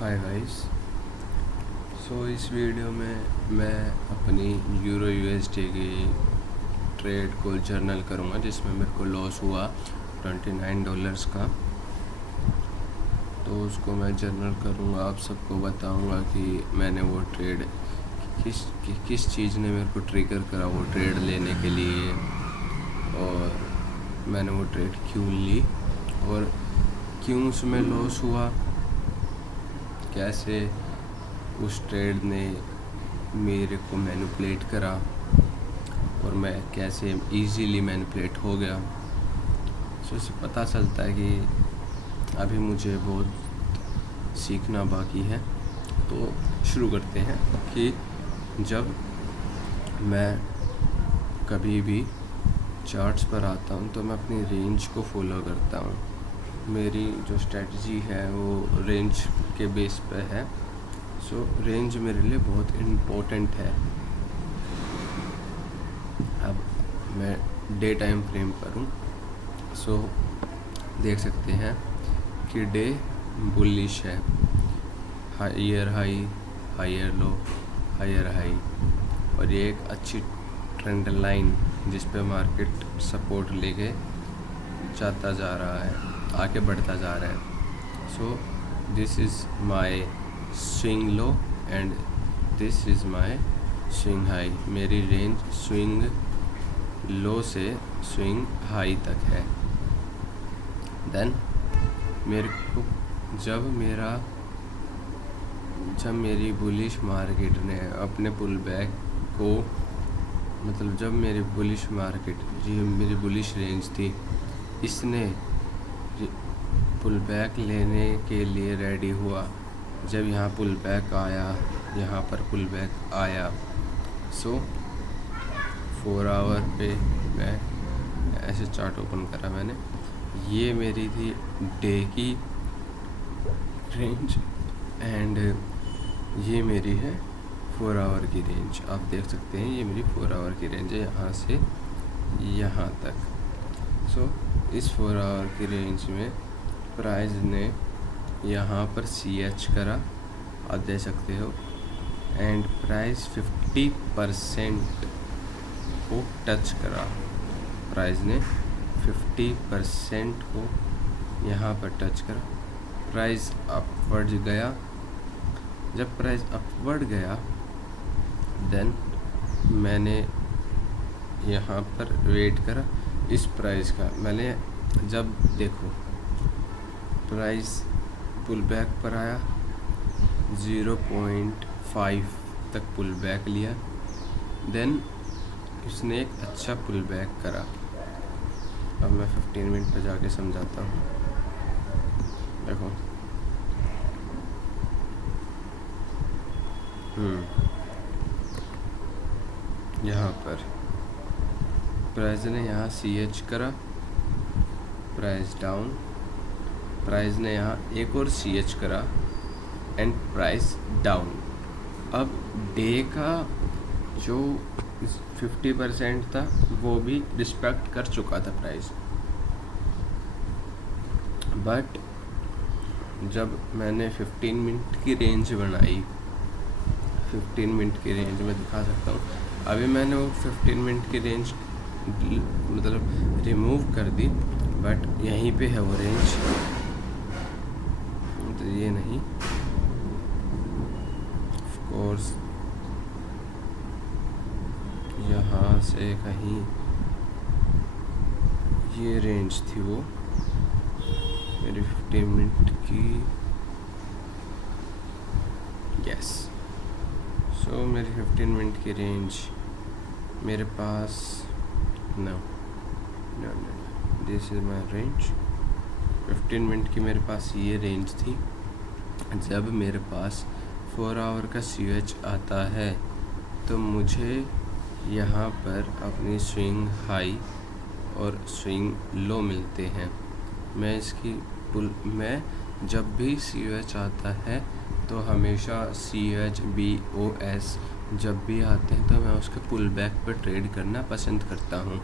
Hi guys. इस video में मैं अपनी यूरो यूएसडी की ट्रेड को जर्नल करूँगा जिसमें मेरे को लॉस हुआ $29 का। तो उसको मैं जर्नल करूँगा, आप सबको बताऊँगा कि मैंने वो ट्रेड किस चीज़ ने मेरे को ट्रिगर करा वो ट्रेड लेने के लिए, और मैंने वो ट्रेड क्यों ली और क्यों उसमें लॉस हुआ, कैसे उस ट्रेड ने मेरे को मैनिपुलेट करा और मैं कैसे इजीली मैनिपुलेट हो गया। इससे पता चलता है कि अभी मुझे बहुत सीखना बाकी है। तो शुरू करते हैं कि जब मैं कभी भी चार्ट्स पर आता हूँ तो मैं अपनी रेंज को फॉलो करता हूँ। मेरी जो स्ट्रेटजी है वो रेंज के बेस पे है। रेंज मेरे लिए बहुत इम्पोर्टेंट है। अब मैं डे टाइम फ्रेम पर हूँ, देख सकते हैं कि डे बुलिश है, higher high, higher low, higher high, और ये एक अच्छी ट्रेंड लाइन जिस पे मार्केट सपोर्ट लेके जाता जा रहा है, आगे बढ़ता जा रहा है। This is my swing low and this is my swing high. मेरी रेंज स्विंग लो से स्विंग हाई तक है। देन मेरे को जब मेरी बुलिश मार्केट ने अपने पुल बैक को, मतलब जब मेरी बुलिश मार्केट, जी मेरी बुलिश रेंज थी, इसने पुल बैक लेने के लिए रेडी हुआ। जब यहाँ पुल बैक आया, यहाँ पर पुल बैक आया, 4 आवर पे मैं ऐसे चार्ट ओपन करा मैंने। ये मेरी थी डे की रेंज एंड ये मेरी है 4 आवर की रेंज। आप देख सकते हैं ये मेरी 4 आवर की रेंज है, यहाँ से यहाँ तक। इस 4 आवर की रेंज में प्राइस ने यहाँ पर CH करा, आप देख सकते हो, एंड प्राइस 50% को टच करा। प्राइस ने 50% को यहाँ पर टच करा। प्राइस अपवर्ड गया। जब प्राइस अपवर्ड गया देन मैंने यहाँ पर वेट करा इस प्राइस का। मैंने जब देखो प्राइस पुल बैक पर आया, 0.5 तक पुल बैक लिया, देन उसने एक अच्छा पुल बैक करा। अब मैं 15 मिनट पर जाके समझाता हूँ। देखो यहाँ पर प्राइस ने यहाँ CH करा, प्राइस डाउन, प्राइस ने यहाँ एक और CH करा एंड प्राइस डाउन। अब डे का जो 50% था वो भी रिस्पेक्ट कर चुका था प्राइस, बट जब मैंने 15 मिनट की रेंज बनाई, 15 मिनट की रेंज में दिखा सकता हूँ। अभी मैंने वो 15 मिनट की रेंज मतलब रिमूव कर दी, बट यहीं पे है वो रेंज, तो ये नहीं, ऑफ कोर्स यहाँ से कहीं ये रेंज थी वो मेरी 15 मिनट की। यस, मेरी 15 मिनट की रेंज मेरे पास no this is my range. 15 minute की मेरे पास ये रेंज थी। जब मेरे पास 4 आवर का CH आता है तो मुझे यहाँ पर अपनी स्विंग हाई और स्विंग लो मिलते हैं। मैं जब भी CH आता है तो हमेशा CH BOS जब भी आते हैं तो मैं उसके पुल बैक पर ट्रेड करना पसंद करता हूँ।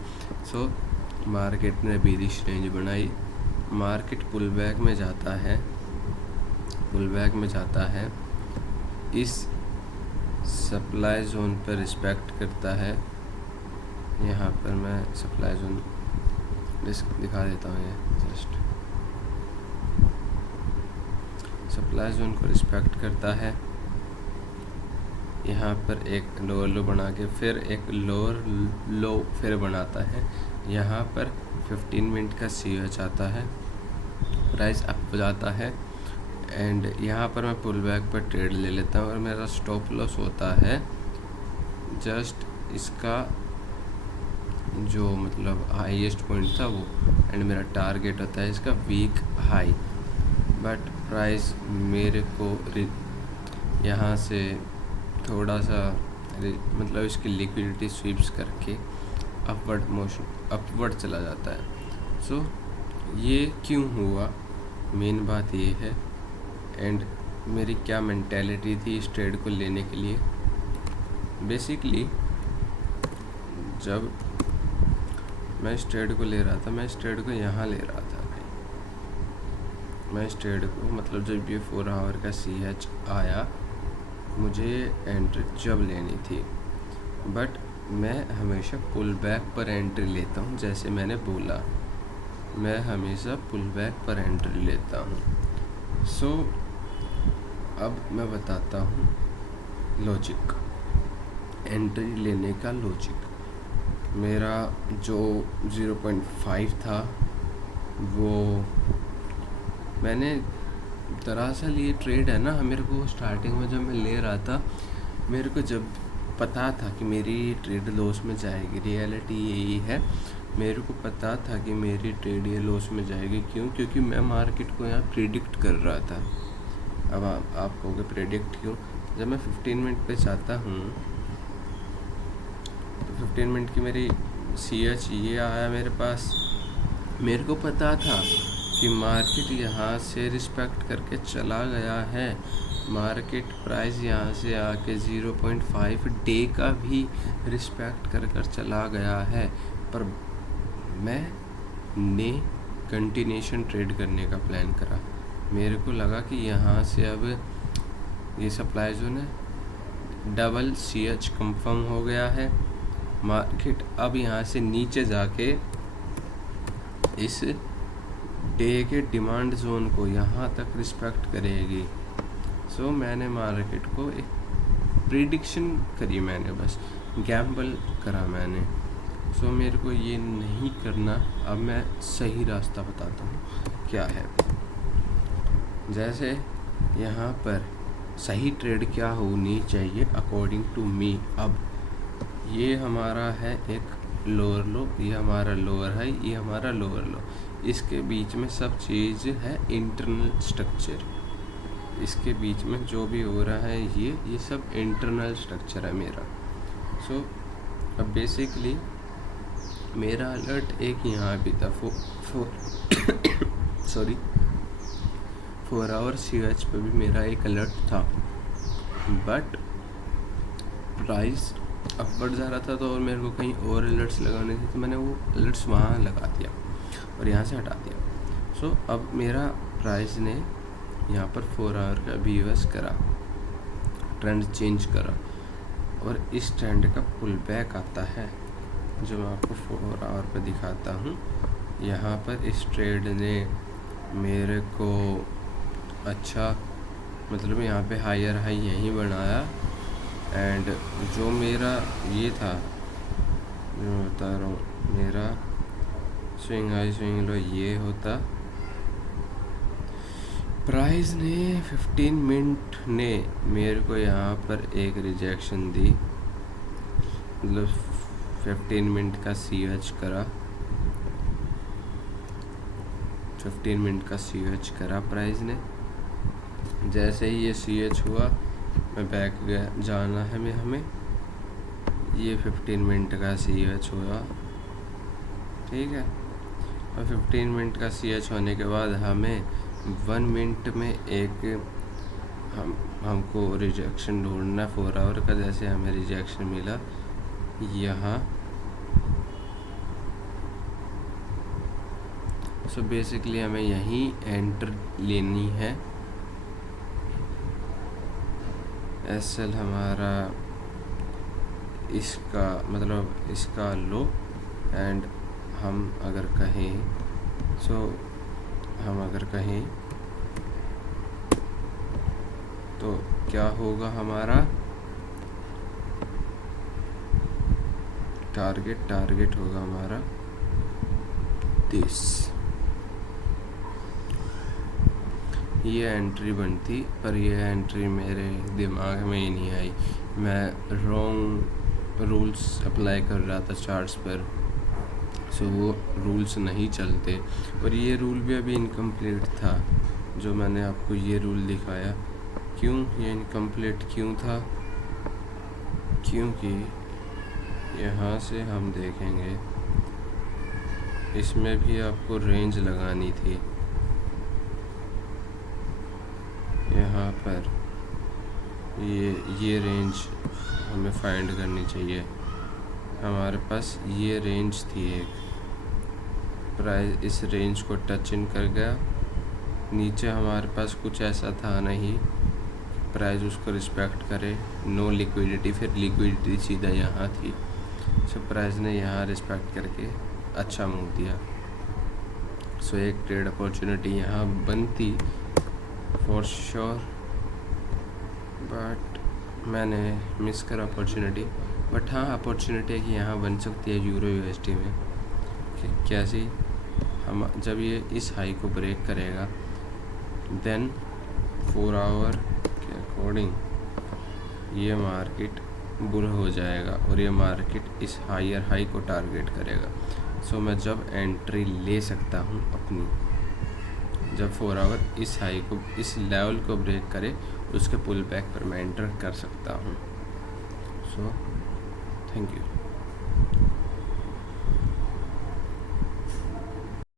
मार्केट ने बेरिश रेंज बनाई, मार्केट पुल बैक में जाता है, पुल बैक में जाता है, इस सप्लाई जोन पर रिस्पेक्ट करता है। यहाँ पर मैं सप्लाई जोन दिखा देता हूँ, ये जस्ट सप्लाई जोन को रिस्पेक्ट करता है। यहाँ पर एक लोअर लो बना के फिर एक लोअर लो फिर बनाता है। यहाँ पर 15 मिनट का CH आता है, प्राइस अप हो जाता है एंड यहाँ पर मैं पुल बैक पर ट्रेड ले लेता हूँ और मेरा स्टॉप लॉस होता है जस्ट इसका जो मतलब हाईएस्ट पॉइंट था वो, एंड मेरा टारगेट होता है इसका वीक हाई। बट प्राइस मेरे को यहाँ से थोड़ा सा मतलब इसकी लिक्विडिटी स्वीप्स करके अपवर्ड चला जाता है। सो ये क्यों हुआ, मेन बात ये है एंड मेरी क्या मेंटेलिटी थी इस ट्रेड को लेने के लिए। बेसिकली जब मैं इस ट्रेड को ले रहा था, मैं इस ट्रेड को यहाँ ले रहा था भाई। मैं इस ट्रेड को मतलब जब ये 4 आवर का CH आया, मुझे एंट्री जब लेनी थी, बट मैं हमेशा पुल बैक पर एंट्री लेता हूँ। जैसे मैंने बोला, मैं हमेशा पुल बैक पर एंट्री लेता हूँ। सो अब मैं बताता हूँ लॉजिक, एंट्री लेने का लॉजिक। मेरा जो 0.5 था वो मैंने दरअसल ये ट्रेड है ना, मेरे को स्टार्टिंग में जब मैं ले रहा था, मेरे को जब पता था कि मेरी ट्रेड लॉस में जाएगी, रियलिटी यही है, मेरे को पता था कि मेरी ट्रेड ये लॉस में जाएगी। क्यों? क्योंकि मैं मार्केट को यहाँ प्रिडिक्ट कर रहा था। अब आप कहोगे प्रेडिक्ट क्यों? जब मैं 15 मिनट पे जाता हूँ तो 15 मिनट की मेरी CH ये आया मेरे पास, मेरे को पता था कि मार्केट यहाँ से रिस्पेक्ट करके चला गया है। मार्केट प्राइस यहाँ से आके 0.5 डे का भी रिस्पेक्ट कर चला गया है, पर मैंने कंटिन्यूशन ट्रेड करने का प्लान करा। मेरे को लगा कि यहाँ से अब ये सप्लाई जोन है, डबल CH कंफर्म हो गया है, मार्केट अब यहाँ से नीचे जाके इस डे के डिमांड जोन को यहाँ तक रिस्पेक्ट करेगी। सो मैंने मार्केट को एक प्रिडिक्शन करी, मैंने बस गैम्बल करा मैंने। सो मेरे को ये नहीं करना। अब मैं सही रास्ता बताता हूँ क्या है। जैसे यहाँ पर सही ट्रेड क्या होनी चाहिए अकॉर्डिंग टू मी। अब ये हमारा है एक लोअर लो, ये हमारा लोअर हाई, ये हमारा लोअर लो, इसके बीच में सब चीज़ है इंटरनल स्ट्रक्चर। इसके बीच में जो भी हो रहा है ये सब इंटरनल स्ट्रक्चर है मेरा। सो अब बेसिकली मेरा अलर्ट एक यहाँ भी था, 4 आवर CH पे भी मेरा एक अलर्ट था, बट प्राइस अपवर्ड जा रहा था तो और मेरे को कहीं और अलर्ट्स लगाने थे, तो मैंने वो अलर्ट्स वहाँ लगा दिया और यहाँ से हटा दिया। सो अब मेरा प्राइस ने यहाँ पर 4 आवर का BOS करा, ट्रेंड चेंज करा और इस ट्रेंड का पुल बैक आता है जो मैं आपको 4 आवर पे दिखाता हूँ। यहाँ पर इस ट्रेड ने मेरे को अच्छा मतलब यहाँ पे हायर हाई यहीं बनाया, एंड जो मेरा ये था जो बता रहा हूँ, मेरा स्विंग हाई स्विंग लो ये होता। प्राइस ने 15 मिनट ने मेरे को यहाँ पर एक रिजेक्शन दी, मतलब 15 मिनट का CH करा, 15 मिनट का CH करा प्राइस ने। जैसे ही ये CH हुआ मैं बैक गया, जाना है मैं हमें, ये 15 मिनट का CH हुआ, ठीक है। और 15 मिनट का CH होने के बाद हमें 1 मिनट में एक हमको रिजेक्शन ढूंढना 4 आवर का। जैसे हमें रिजेक्शन मिला यहाँ, सो बेसिकली हमें यहीं एंटर लेनी है SL हमारा इसका मतलब इसका लो, एंड हम अगर कहें तो क्या होगा हमारा टारगेट होगा हमारा दिस। ये एंट्री बनती, पर ये एंट्री मेरे दिमाग में ही नहीं आई। मैं रॉन्ग रूल्स अप्लाई कर रहा था चार्ट्स पर, सो वो रूल्स नहीं चलते। और ये रूल भी अभी इनकम्प्लीट था जो मैंने आपको ये रूल दिखाया। क्यों ये इनकम्प्लीट क्यों था? क्योंकि यहाँ से हम देखेंगे, इसमें भी आपको रेंज लगानी थी। यहाँ पर ये रेंज हमें फाइंड करनी चाहिए। हमारे पास ये रेंज थी एक, प्राइस इस रेंज को टच इन कर गया। नीचे हमारे पास कुछ ऐसा था नहीं, प्राइस उसको रिस्पेक्ट करे, नो लिक्विडिटी, फिर लिक्विडिटी सीधा यहाँ थी। सो प्राइस ने यहाँ रिस्पेक्ट करके अच्छा मूव दिया। सो एक ट्रेड अपॉर्चुनिटी यहाँ बनती फॉर श्योर, बट मैंने मिस कर अपॉर्चुनिटी। बट हाँ, अपॉर्चुनिटी है कि यहाँ बन सकती है यूरो USD में। कैसी? हम जब ये इस हाई को ब्रेक करेगा, देन 4 आवर के अकॉर्डिंग ये मार्केट बुल हो जाएगा और ये मार्केट इस हायर हाई को टारगेट करेगा। सो मैं जब एंट्री ले सकता हूँ अपनी, जब 4 आवर इस हाई को, इस लेवल को ब्रेक करे, उसके पुल बैक पर मैं एंटर कर सकता हूँ। So thank you.